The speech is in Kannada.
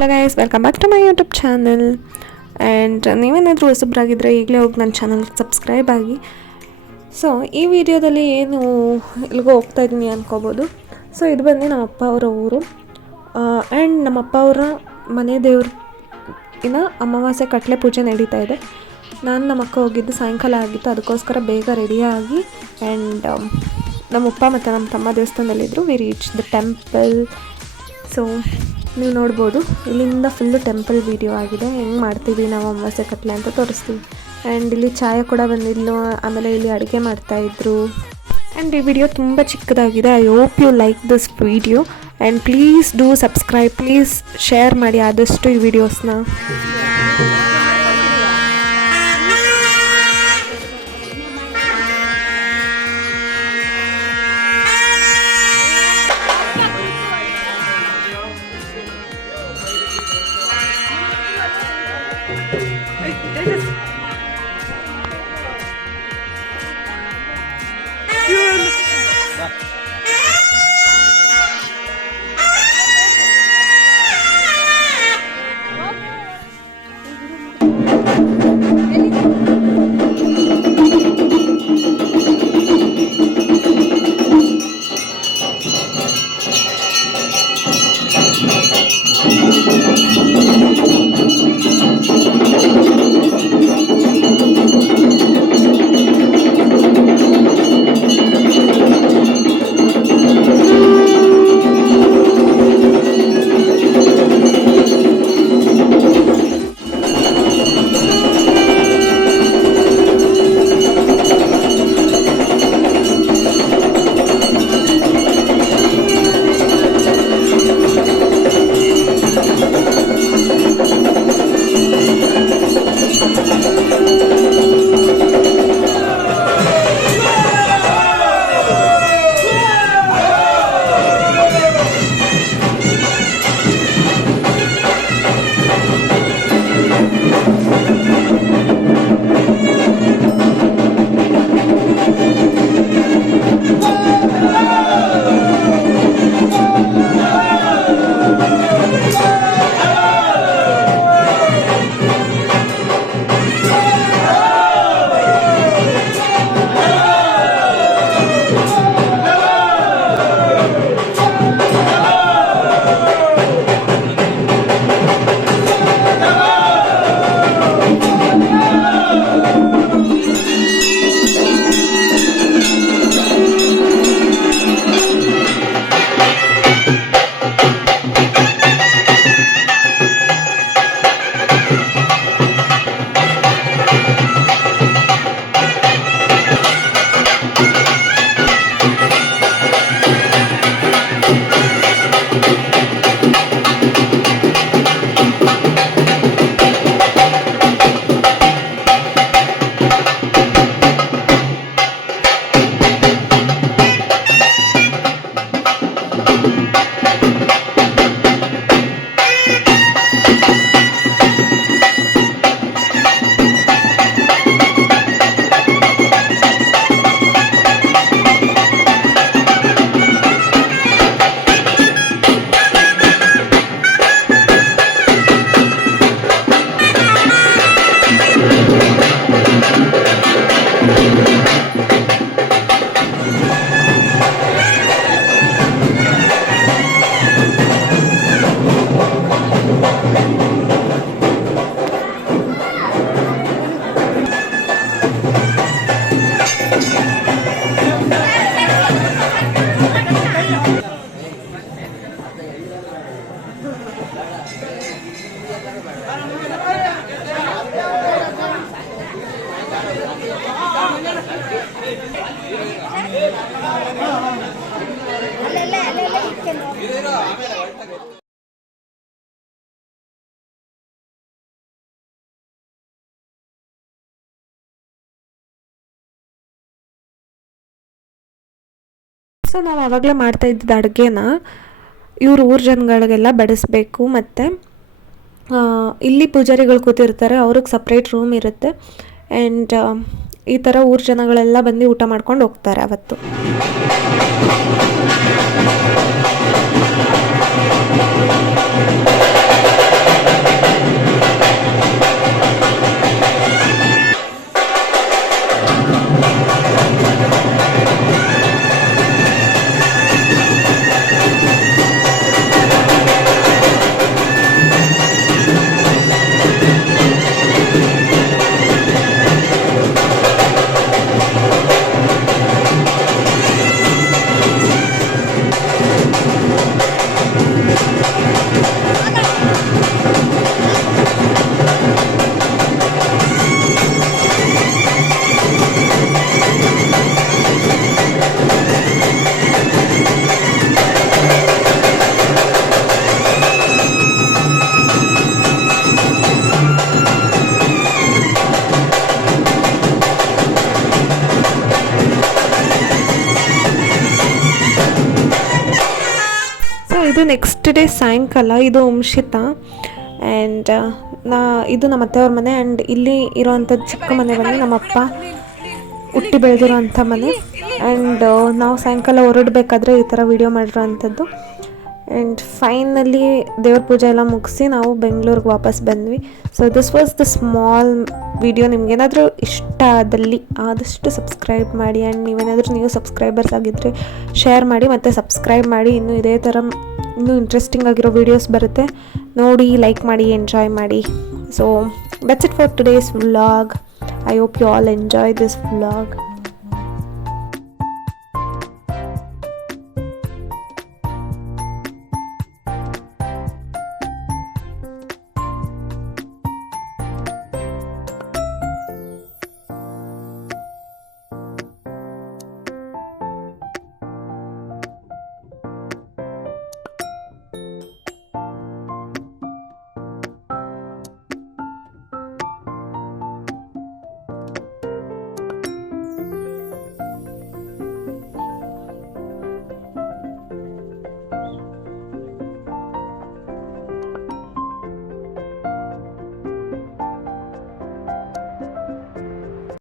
Hello guys, welcome back to my YouTube channel. And ನೀವೇನಾದರೂ ಹೊಸಬ್ರಾಗಿದ್ದರೆ ಈಗಲೇ ಹೋಗಿ ನನ್ನ ಚಾನಲ್ಗೆ ಸಬ್ಸ್ಕ್ರೈಬ್ ಆಗಿ. ಸೊ ಈ ವಿಡಿಯೋದಲ್ಲಿ ಏನು ಇಲ್ಲಿಗೋ ಹೋಗ್ತಾ ಇದ್ದೀನಿ ಅಂದ್ಕೋಬೋದು. ಸೊ ಇದು ಬಂದು ನಮ್ಮ ಅಪ್ಪ ಅವರ ಊರು. ಆ್ಯಂಡ್ ನಮ್ಮ ಅಪ್ಪ ಅವರ ಮನೆ ದೇವ್ರಿನ ಅಮಾವಾಸ್ಯೆ ಕಟ್ಲೆ ಪೂಜೆ ನಡೀತಾ ಇದೆ. ನಾನು ನಮ್ಮ ಅಕ್ಕ ಹೋಗಿದ್ದು ಸಾಯಂಕಾಲ ಆಗಿತ್ತು, ಅದಕ್ಕೋಸ್ಕರ ಬೇಗ ರೆಡಿಯಾಗಿ ಆ್ಯಂಡ್ ನಮ್ಮಪ್ಪ ಮತ್ತು ನಮ್ಮ ತಮ್ಮ ದೇವಸ್ಥಾನದಲ್ಲಿದ್ದರು. We reach the temple. So ನೀವು ನೋಡ್ಬೋದು, ಇಲ್ಲಿಂದ ಫುಲ್ಲು ಟೆಂಪಲ್ ವೀಡಿಯೋ ಆಗಿದೆ. ಹೆಂಗೆ ಮಾಡ್ತೀವಿ ನಾವು ಅಮಾವಾಸ್ಯೆ ಕಟ್ಲೆ ಅಂತ ತೋರಿಸ್ತೀವಿ. ಆ್ಯಂಡ್ ಇಲ್ಲಿ ಚಾಯ ಕೂಡ ಬಂದಿದ್ಲು, ಆಮೇಲೆ ಇಲ್ಲಿ ಅಡುಗೆ ಮಾಡ್ತಾಯಿದ್ರು. ಆ್ಯಂಡ್ ಈ ವಿಡಿಯೋ ತುಂಬ ಚಿಕ್ಕದಾಗಿದೆ. I hope you like this video and please do subscribe. Please share ಮಾಡಿ ಆದಷ್ಟು ಈ ವಿಡಿಯೋಸ್ನ. ಸೊ ನಾವು ಆವಾಗಲೇ ಮಾಡ್ತಾ ಇದ್ದಿದ್ದು ಅಡುಗೆನ ಇವರು ಊರು ಜನಗಳಿಗೆಲ್ಲ ಬಡಿಸ್ಬೇಕು. ಮತ್ತು ಇಲ್ಲಿ ಪೂಜಾರಿಗಳು ಕೂತಿರ್ತಾರೆ, ಅವ್ರಿಗೆ ಸಪ್ರೇಟ್ ರೂಮ್ ಇರುತ್ತೆ. ಆ್ಯಂಡ್ ಈ ಥರ ಊರು ಜನಗಳೆಲ್ಲ ಬಂದು ಊಟ ಮಾಡ್ಕೊಂಡು ಹೋಗ್ತಾರೆ ಅವತ್ತು. ಇದು ನೆಕ್ಸ್ಟ್ ಡೇ ಸಾಯಂಕಾಲ. ಇದು ವಂಶಿತಾ ಆ್ಯಂಡ್ ಇದು ನಮ್ಮ ಅತ್ತೆಯವ್ರ ಮನೆ. ಆ್ಯಂಡ್ ಇಲ್ಲಿ ಇರೋವಂಥದ್ದು ಚಿಕ್ಕ ಮನೆ ಬಂದು ನಮ್ಮಪ್ಪ ಹುಟ್ಟಿ ಬೆಳೆದಿರೋವಂಥ ಮನೆ. ಆ್ಯಂಡ್ ನಾವು ಸಾಯಂಕಾಲ ಹೊರಡಬೇಕಾದ್ರೆ ಈ ಥರ ವೀಡಿಯೋ ಮಾಡಿರೋ ಅಂಥದ್ದು. ಆ್ಯಂಡ್ ಫೈನಲಿ ದೇವ್ರ ಪೂಜೆ ಎಲ್ಲ ಮುಗಿಸಿ ನಾವು ಬೆಂಗಳೂರಿಗೆ ವಾಪಸ್ ಬಂದ್ವಿ. So this was the small video. ನಿಮ್ಗೇನಾದರೂ ಇಷ್ಟ ಆದಲ್ಲಿ ಆದಷ್ಟು ಸಬ್ಸ್ಕ್ರೈಬ್ ಮಾಡಿ. ಆ್ಯಂಡ್ ನೀವು ಸಬ್ಸ್ಕ್ರೈಬರ್ಸ್ ಆಗಿದ್ದರೆ ಶೇರ್ ಮಾಡಿ ಮತ್ತು ಸಬ್ಸ್ಕ್ರೈಬ್ ಮಾಡಿ. ಇನ್ನೂ ಇದೇ ಥರ ಇನ್ನೂ ಇಂಟ್ರೆಸ್ಟಿಂಗ್ ಆಗಿರೋ ವೀಡಿಯೋಸ್ ಬರುತ್ತೆ, ನೋಡಿ, ಲೈಕ್ ಮಾಡಿ, ಎಂಜಾಯ್ ಮಾಡಿ. So that's it for today's vlog. I hope you all enjoy this vlog.